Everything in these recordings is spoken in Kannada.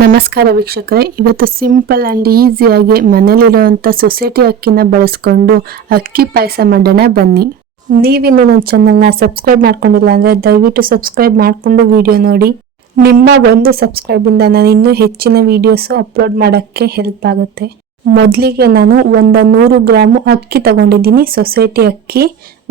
ನಮಸ್ಕಾರ ವೀಕ್ಷಕರೇ. ಇವತ್ತು ಸಿಂಪಲ್ ಆ್ಯಂಡ್ ಈಸಿಯಾಗಿ ಮನೇಲಿರುವಂಥ ಸೊಸೈಟಿ ಅಕ್ಕಿನ ಬಳಸ್ಕೊಂಡು ಅಕ್ಕಿ ಪಾಯಸ ಮಾಡೋಣ ಬನ್ನಿ. ನೀವಿನ್ನೂ ನನ್ನ ಚಾನಲ್ನ ಸಬ್ಸ್ಕ್ರೈಬ್ ಮಾಡ್ಕೊಂಡಿಲ್ಲ ಅಂದರೆ ದಯವಿಟ್ಟು ಸಬ್ಸ್ಕ್ರೈಬ್ ಮಾಡಿಕೊಂಡು ವಿಡಿಯೋ ನೋಡಿ. ನಿಮ್ಮ ಒಂದು ಸಬ್ಸ್ಕ್ರೈಬಿಂದ ನಾನು ಇನ್ನೂ ಹೆಚ್ಚಿನ ವಿಡಿಯೋಸು ಅಪ್ಲೋಡ್ ಮಾಡೋಕ್ಕೆ ಹೆಲ್ಪ್ ಆಗುತ್ತೆ. ಮೊದಲಿಗೆ ನಾನು ಒಂದು ನೂರು ಗ್ರಾಮು ಅಕ್ಕಿ ತಗೊಂಡಿದ್ದೀನಿ, ಸೊಸೈಟಿ ಅಕ್ಕಿ.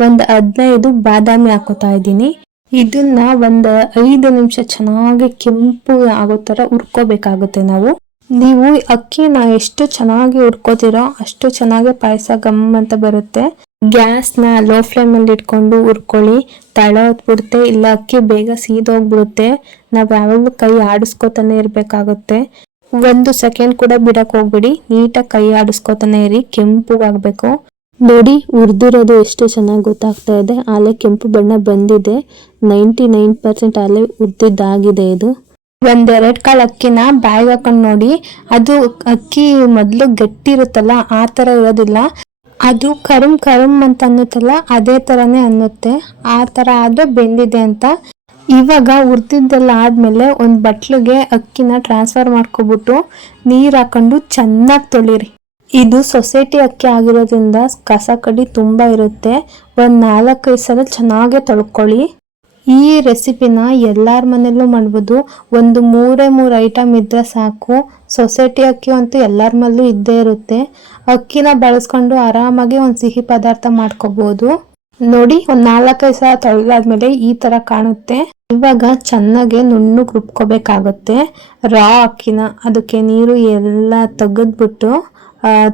ಒಂದು ಹದಿನೈದು ಬಾದಾಮಿ ಹಾಕೋತಾ ಇದ್ದೀನಿ. ಇದನ್ನ ಒಂದು ಐದು ನಿಮಿಷ ಚೆನ್ನಾಗಿ ಕೆಂಪು ಆಗೋ ತರ ಹುರ್ಕೋಬೇಕಾಗುತ್ತೆ ನಾವು. ನೀವು ಅಕ್ಕಿನ ಎಷ್ಟು ಚೆನ್ನಾಗಿ ಹುರ್ಕೋತೀರೋ ಅಷ್ಟು ಚೆನ್ನಾಗಿ ಪಾಯಸ ಗಮ್ ಅಂತ ಬರುತ್ತೆ. ಗ್ಯಾಸ್ನ ಲೋ ಫ್ಲೇಮ್ ಅಲ್ಲಿ ಇಟ್ಕೊಂಡು ಹುರ್ಕೊಳ್ಳಿ. ತಳ ಹೊತ್ಬಿಡುತ್ತೆ ಇಲ್ಲ ಅಕ್ಕಿ ಬೇಗ ಸೀದೋಗ್ಬಿಡುತ್ತೆ. ನಾವ್ ಯಾವಾಗ್ಲೂ ಕೈ ಆಡಿಸ್ಕೋತಾನೆ ಇರಬೇಕಾಗುತ್ತೆ. ಒಂದು ಸೆಕೆಂಡ್ ಕೂಡ ಬಿಡಕ್ ಹೋಗ್ಬಿಡಿ. ನೀಟಾಗಿ ಕೈ ಆಡಿಸ್ಕೋತಾನೆ ಇರಿ ಕೆಂಪುಗಾಗ್ಬೇಕು ನೋಡಿ, ಉರಿದಿರೋದು ಎಷ್ಟು ಚೆನ್ನಾಗಿ ಗೊತ್ತಾಗ್ತಾ ಇದೆ. ಆಲೆ ಕೆಂಪು ಬಣ್ಣ ಬಂದಿದೆ. ನೈಂಟಿ ನೈನ್ ಪರ್ಸೆಂಟ್ ಆಲೆ ಉರಿದಿದ್ದಾಗಿದೆ ಇದು. ಒಂದೆರಡು ಕಾಳು ಅಕ್ಕಿನ ಬ್ಯಾಗ್ ಹಾಕೊಂಡು ನೋಡಿ. ಅದು ಅಕ್ಕಿ ಮೊದಲು ಗಟ್ಟಿ ಇರುತ್ತಲ್ಲ ಆ ಥರ ಇರೋದಿಲ್ಲ. ಅದು ಕರುಮ್ ಕರುಮ್ ಅಂತ ಅನ್ನುತ್ತಲ್ಲ, ಅದೇ ಥರನೇ ಅನ್ನುತ್ತೆ. ಆ ಥರ ಆದರೆ ಬೆಂದಿದೆ ಅಂತ. ಇವಾಗ ಹುರಿದಿದ್ದೆಲ್ಲ ಆದಮೇಲೆ ಒಂದು ಬಟ್ಲಿಗೆ ಅಕ್ಕಿನ ಟ್ರಾನ್ಸ್ಫರ್ ಮಾಡ್ಕೊಬಿಟ್ಟು ನೀರು ಹಾಕೊಂಡು ಚೆನ್ನಾಗಿ ತೊಳಿರಿ. ಇದು ಸೊಸೈಟಿ ಅಕ್ಕಿ ಆಗಿರೋದ್ರಿಂದ ಕಸ ಕಡಿ ತುಂಬಾ ಇರುತ್ತೆ. ಒಂದ್ ನಾಲ್ಕೈದು ಸಲ ಚೆನ್ನಾಗೆ ತೊಳ್ಕೊಳ್ಳಿ. ಈ ರೆಸಿಪಿನ ಎಲ್ಲಾರ ಮನೆಯಲ್ಲೂ ಮಾಡ್ಬೋದು. ಒಂದು ಮೂರೇ ಮೂರು ಐಟಮ್ ಇದ್ರೆ ಸಾಕು. ಸೊಸೈಟಿ ಅಕ್ಕಿ ಅಂತೂ ಎಲ್ಲರ ಮನೆಯಲ್ಲೂ ಇದ್ದೇ ಇರುತ್ತೆ. ಅಕ್ಕಿನ ಬಳಸ್ಕೊಂಡು ಆರಾಮಾಗಿ ಒಂದು ಸಿಹಿ ಪದಾರ್ಥ ಮಾಡ್ಕೋಬಹುದು ನೋಡಿ, ಒಂದ್ ನಾಲ್ಕೈದು ಸಲ ತೊಳೆದಾದ್ಮೇಲೆ ಈ ತರ ಕಾಣುತ್ತೆ. ಇವಾಗ ಚೆನ್ನಾಗಿ ನುಣ್ಣು ರುಬ್ಕೋಬೇಕಾಗುತ್ತೆ. ರಾ ಅಕ್ಕಿನ ಅದಕ್ಕೆ ನೀರು ಎಲ್ಲ ತೆಗೆದ್ಬಿಟ್ಟು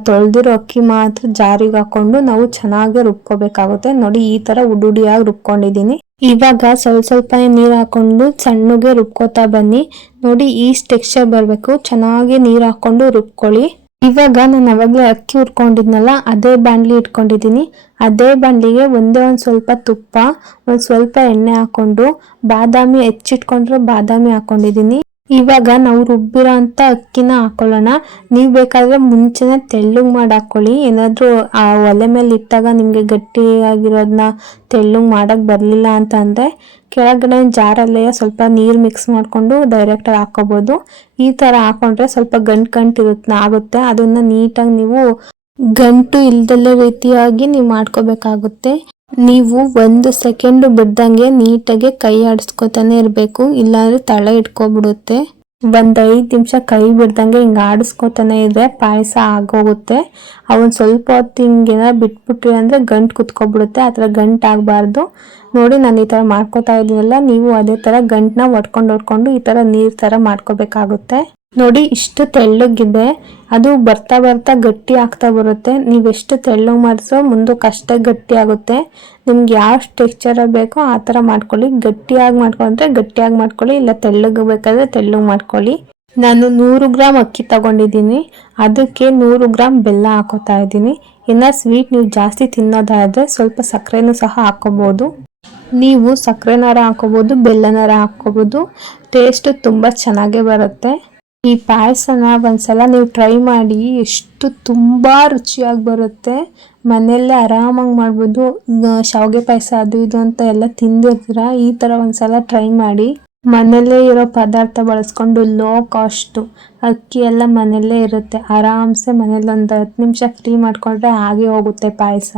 ತೊಳೆದಿರೋ ಅಕ್ಕಿ ಮಾತ್ರ ಜಾರಿಗೆ ಹಾಕೊಂಡು ನಾವು ಚೆನ್ನಾಗಿ ರುಬ್ಕೋಬೇಕಾಗುತ್ತೆ. ನೋಡಿ, ಈ ತರ ಉಡುಡಿಯಾಗಿ ರುಬ್ಕೊಂಡಿದೀನಿ ಇವಾಗ ಸ್ವಲ್ಪ ಸ್ವಲ್ಪ ನೀರ್ ಹಾಕೊಂಡು ಸಣ್ಣಗೆ ರುಬ್ಕೋತಾ ಬನ್ನಿ. ನೋಡಿ, ಈ ಟೆಕ್ಸ್ಚರ್ ಬರ್ಬೇಕು. ಚೆನ್ನಾಗಿ ನೀರ್ ಹಾಕೊಂಡು ರುಬ್ಕೊಳ್ಳಿ. ಇವಾಗ ನಾನು ಅವಾಗಲೇ ಅಕ್ಕಿ ಹುರ್ಕೊಂಡಿದ್ನಲ್ಲ, ಅದೇ ಬಾಂಡ್ಲಿ ಇಟ್ಕೊಂಡಿದ್ದೀನಿ. ಅದೇ ಬಾಂಡ್ಲಿಗೆ ಒಂದೇ ಒಂದು ಸ್ವಲ್ಪ ತುಪ್ಪ, ಒಂದು ಸ್ವಲ್ಪ ಎಣ್ಣೆ ಹಾಕೊಂಡು, ಬಾದಾಮಿ ಹೆಚ್ಚಿಟ್ಕೊಂಡ್ರೆ ಬಾದಾಮಿ ಹಾಕೊಂಡಿದ್ದೀನಿ. ಇವಾಗ ನಾವು ರುಬ್ಬಿರೋ ಅಂತ ಅಕ್ಕಿನ ಹಾಕೊಳ್ಳೋಣ. ನೀವು ಬೇಕಾದ್ರೆ ಮುಂಚೆನೆ ತೆಳ್ಳಗೆ ಮಾಡಿ ಹಾಕೊಳ್ಳಿ ಏನಾದರೂ ಆ ಒಲೆ ಮೇಲೆ ಇಟ್ಟಾಗ ನಿಮಗೆ ಗಟ್ಟಿಯಾಗಿರೋದನ್ನ ತೆಳ್ಳಗೆ ಮಾಡಕ್ ಬರಲಿಲ್ಲ ಅಂತ ಅಂದರೆ ಕೆಳಗಡೆ ಜಾರಲ್ಲೇ ಸ್ವಲ್ಪ ನೀರು ಮಿಕ್ಸ್ ಮಾಡಿಕೊಂಡು ಡೈರೆಕ್ಟಾಗಿ ಹಾಕೋಬೋದು. ಈ ಥರ ಹಾಕೊಂಡ್ರೆ ಸ್ವಲ್ಪ ಗಂಟು ಗಂಟು ಇರುತ್ತೆ ಆಗುತ್ತೆ. ಅದನ್ನ ನೀಟಾಗಿ ನೀವು ಗಂಟು ಇಲ್ದಲ್ಲೇ ರೀತಿಯಾಗಿ ನೀವು ಮಾಡ್ಕೋಬೇಕಾಗುತ್ತೆ. ನೀವು ಒಂದು ಸೆಕೆಂಡ್ ಬಿಡ್ದಂಗೆ ನೀಟಾಗಿ ಕೈ ಆಡಿಸ್ಕೊತಾನೆ ಇರಬೇಕು, ಇಲ್ಲಾಂದ್ರೆ ತಳ ಇಟ್ಕೊಬಿಡುತ್ತೆ. ಒಂದು ಐದು ನಿಮಿಷ ಕೈ ಬಿಡ್ದಂಗೆ ಹಿಂಗೆ ಆಡಿಸ್ಕೊತಾನೆ ಇದ್ರೆ ಪಾಯಸ ಆಗೋಗುತ್ತೆ. ಅವನ್ ಸ್ವಲ್ಪ ಹೊತ್ತು ಹಿಂಗೆ ಬಿಟ್ಬಿಟ್ರಿ ಅಂದ್ರೆ ಗಂಟು ಕುತ್ಕೊಬಿಡುತ್ತೆ, ಆ ಥರ ಗಂಟು ಆಗಬಾರ್ದು. ನೋಡಿ, ನಾನು ಈ ತರ ಮಾಡ್ಕೋತಾ ಇದ್ದೀನಲ್ಲ, ನೀವು ಅದೇ ತರ ಗಂಟನ್ನ ಒಡ್ಕೊಂಡು ಒಡ್ಕೊಂಡು ಈ ತರ ನೀರ್ ತರ ಮಾಡ್ಕೋಬೇಕಾಗುತ್ತೆ. ನೋಡಿ, ಇಷ್ಟು ತೆಳ್ಳಗಿದೆ. ಅದು ಬರ್ತಾ ಬರ್ತಾ ಗಟ್ಟಿ ಆಗ್ತಾ ಬರುತ್ತೆ. ನೀವೆಷ್ಟು ತೆಳ್ಳು ಮಾಡಿಸೋ ಮುಂದಕ್ಕೆ ಅಷ್ಟೇ ಗಟ್ಟಿ ಆಗುತ್ತೆ. ನಿಮ್ಗೆ ಯಾವ ಟೆಕ್ಸ್ಚರ್ ಬೇಕೋ ಆ ಥರ ಮಾಡ್ಕೊಳ್ಳಿ. ಗಟ್ಟಿಯಾಗಿ ಮಾಡ್ಕೊಂಡ್ರೆ ಗಟ್ಟಿಯಾಗಿ ಮಾಡ್ಕೊಳ್ಳಿ. ಇಲ್ಲ ತೆಳ್ಳಗೆ ಬೇಕಾದರೆ ತೆಳ್ಳಗೆ ಮಾಡ್ಕೊಳ್ಳಿ. ನಾನು ನೂರು ಗ್ರಾಮ್ ಅಕ್ಕಿ ತಗೊಂಡಿದ್ದೀನಿ. ಅದಕ್ಕೆ ನೂರು ಗ್ರಾಮ್ ಬೆಲ್ಲ ಹಾಕೋತಾ ಇದ್ದೀನಿ. ಇನ್ನು ಸ್ವೀಟ್ ನೀವು ಜಾಸ್ತಿ ತಿನ್ನೋದಾದರೆ ಸ್ವಲ್ಪ ಸಕ್ಕರೆನೂ ಸಹ ಹಾಕೋಬೋದು. ನೀವು ಸಕ್ಕರೆನಾರ ಹಾಕೋಬೋದು, ಬೆಲ್ಲನಾರ ಹಾಕೋಬೋದು. ಟೇಸ್ಟ್ ತುಂಬ ಚೆನ್ನಾಗೇ ಬರುತ್ತೆ. ಈ ಪಾಯಸನ ಒಂದ್ಸಲ ನೀವು ಟ್ರೈ ಮಾಡಿ, ಎಷ್ಟು ತುಂಬಾ ರುಚಿಯಾಗಿ ಬರುತ್ತೆ. ಮನೆಯಲ್ಲೇ ಆರಾಮಾಗಿ ಮಾಡ್ಬೋದು. ಶಾವಿಗೆ ಪಾಯಸ ಅದು ಇದು ಅಂತ ಎಲ್ಲ ತಿಂದಿರ್ತೀರ? ಈ ತರ ಒಂದ್ಸಲ ಟ್ರೈ ಮಾಡಿ. ಮನೆಯಲ್ಲೇ ಇರೋ ಪದಾರ್ಥ ಬಳಸ್ಕೊಂಡು ಲೋ ಕಾಸ್ಟು ಅಕ್ಕಿ ಎಲ್ಲ ಮನೆಯಲ್ಲೇ ಇರುತ್ತೆ. ಆರಾಮ್ಸೆ ಮನೇಲಿ ಒಂದು ಹತ್ತು ನಿಮಿಷ ಫ್ರೀ ಮಾಡ್ಕೊಂಡ್ರೆ ಹಾಗೆ ಹೋಗುತ್ತೆ ಪಾಯಸ.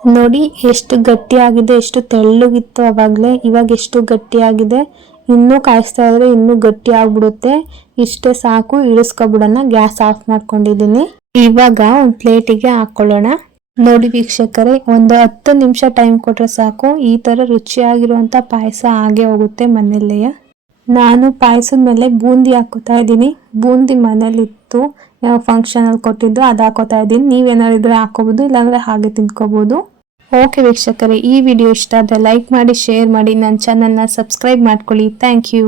ನೋಡಿ, ಎಷ್ಟು ಗಟ್ಟಿಯಾಗಿದೆ, ಎಷ್ಟು ತೆಳ್ಳಗಿತ್ತು ಅವಾಗಲೇ. ಇವಾಗ ಎಷ್ಟು ಗಟ್ಟಿಯಾಗಿದೆ. ಇನ್ನೂ ಕಾಯಿಸ್ತಾ ಇದ್ರೆ ಇನ್ನೂ ಗಟ್ಟಿ ಆಗ್ಬಿಡುತ್ತೆ. ಇಷ್ಟೇ ಸಾಕು ಇಳಿಸ್ಕೊಬಿಡೋಣ ಗ್ಯಾಸ್ ಆಫ್ ಮಾಡ್ಕೊಂಡಿದ್ದೀನಿ. ಇವಾಗ ಒಂದು ಪ್ಲೇಟಿಗೆ ಹಾಕೊಳ್ಳೋಣ. ನೋಡಿ ವೀಕ್ಷಕರೇ, ಒಂದು ಹತ್ತು ನಿಮಿಷ ಟೈಮ್ ಕೊಟ್ಟರೆ ಸಾಕು. ಈ ತರ ರುಚಿಯಾಗಿರುವಂಥ ಪಾಯಸ ಹಾಗೆ ಹೋಗುತ್ತೆ ಮನೆಯಲ್ಲೆಯ ನಾನು ಪಾಯಸದ ಮೇಲೆ ಬೂಂದಿ ಹಾಕೋತಾ ಇದ್ದೀನಿ. ಬೂಂದಿ ಮನೇಲಿತ್ತು. ಫಂಕ್ಷನಲ್ಲಿ ಕೊಟ್ಟಿದ್ದು ಅದು ಹಾಕೋತಾ ಇದ್ದೀನಿ. ನೀವೇನಾದ್ರು ಇದ್ರೆ ಹಾಕೋಬಹುದು ಇಲ್ಲಾಂದರೆ ಹಾಗೆ ತಿನ್ಕೋಬಹುದು ಓಕೆ ವೀಕ್ಷಕರೇ, ಈ ವಿಡಿಯೋ ಇಷ್ಟ ಆದರೆ ಲೈಕ್ ಮಾಡಿ ಶೇರ್ ಮಾಡಿ ನನ್ನ ಚಾನಲ್ನ ಸಬ್ಸ್ಕ್ರೈಬ್ ಮಾಡ್ಕೊಳ್ಳಿ. Thank you